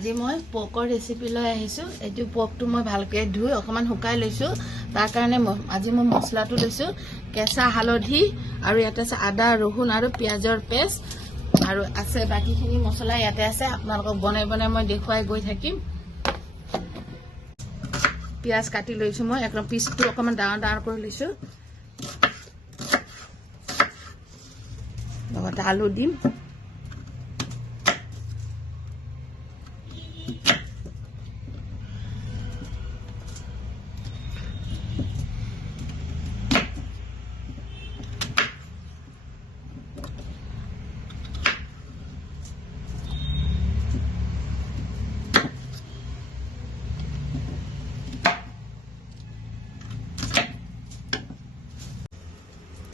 আজি মই পকৰ ৰেচিপি লৈ আহিছো। এইটো পকটো মই ভালকে ধুই অকমান শুকাই লৈছো। তাৰ কাৰণে আজি মই মছলাটো লৈছো কেঁচা হালধি আৰু ইয়াতে আছে আদা ৰহুন আৰু পিয়াজৰ পেষ্ট আৰু আছে বাকিখিনি মছলা ইয়াতে আছে। আপোনালোকক বনাই বনাই মই দেখুৱাই গৈ থাকিম। পিয়াজ কাটি লৈছো মই একদম পিচটো অকমান ডাঙৰ ডাঙৰ কৰি লৈছো। লগতে আলু দিম।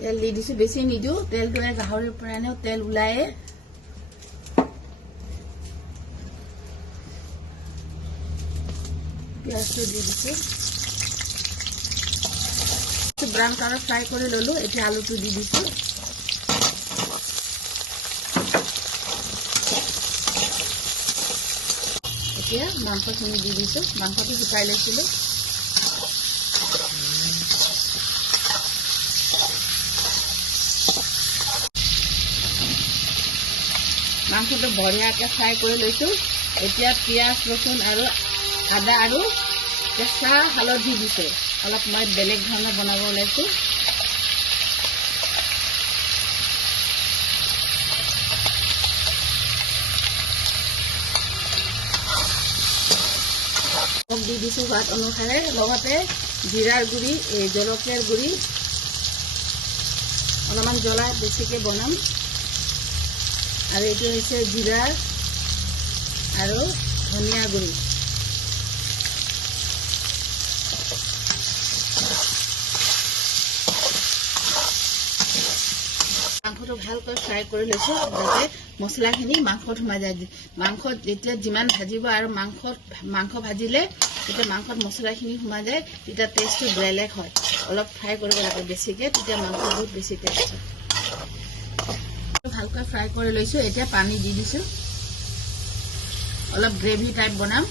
তেল দি দিছো, বেছি নিদিও। তেলটো গাহৰিৰ পৰা এনেও তেল ওলায়ে। পিঁয়াজটো দি দিছো, ব্ৰাউন কালাৰ ফ্ৰাই কৰি ললো। এতিয়া আলুটো দি দিছো। এতিয়া মাংসখিনি দি দিছো। মাংসটো শুকাই লৈছিলো। মাংসটো বঢ়িয়াকৈ ফ্ৰাই কৰি লৈছো। এতিয়া পিঁয়াজ ৰচুন আৰু আদা আৰু কেঁচা হালধি দিছো। অলপ মই বেলেগ ধৰণে বনাব ওলাইছো। দি দিছো সোৱাদ অনুসাৰে। লগতে জিৰাৰ গুড়ি, জলকীয়াৰ গুড়ি, অলপমান জ্বলা বেছিকৈ বনাম। আৰু এইটো হৈছে জিৰা আৰু ধনিয়া গুড়ি। মাংসটো ভালকৈ ফ্ৰাই কৰি লৈছো যাতে মছলাখিনি মাংসত সোমাই যায়। মাংসত যেতিয়া যিমান ভাজিব আৰু মাংস ভাজিলে তেতিয়া মাংসত মছলাখিনি সোমাই যায়, তেতিয়া টেষ্টটো বেলেগ হয়। অলপ ফ্ৰাই কৰিব লাগে বেছিকৈ, তেতিয়া মাংস বহুত বেছি টেষ্ট হয়। ভালকৈ ফ্ৰাই কৰি লৈছো। এতিয়া পানী দি দিছো। অলপ গ্ৰেভি টাইপ বনাম।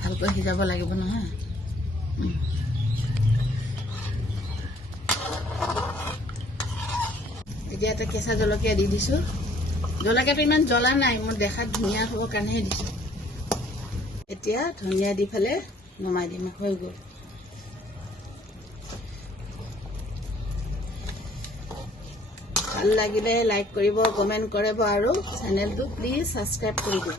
ভালকৈ সিজাব লাগিব নহয়। এতিয়া এটা কেঁচা জলকীয়া দি দিছো। জলকীয়াটো ইমান জ্বলা নাই, মই দেখাত ধুনীয়া হ'বৰ কাৰণেহে দিছো। এতিয়া ধনিয়া দি পেলাই নমাই দিম। হৈ গ'ল। ভাল লাগিলে লাইক কৰিব, কমেণ্ট কৰিব আৰু চেনেলটো প্লিজ ছাবস্ক্ৰাইব কৰি দিব।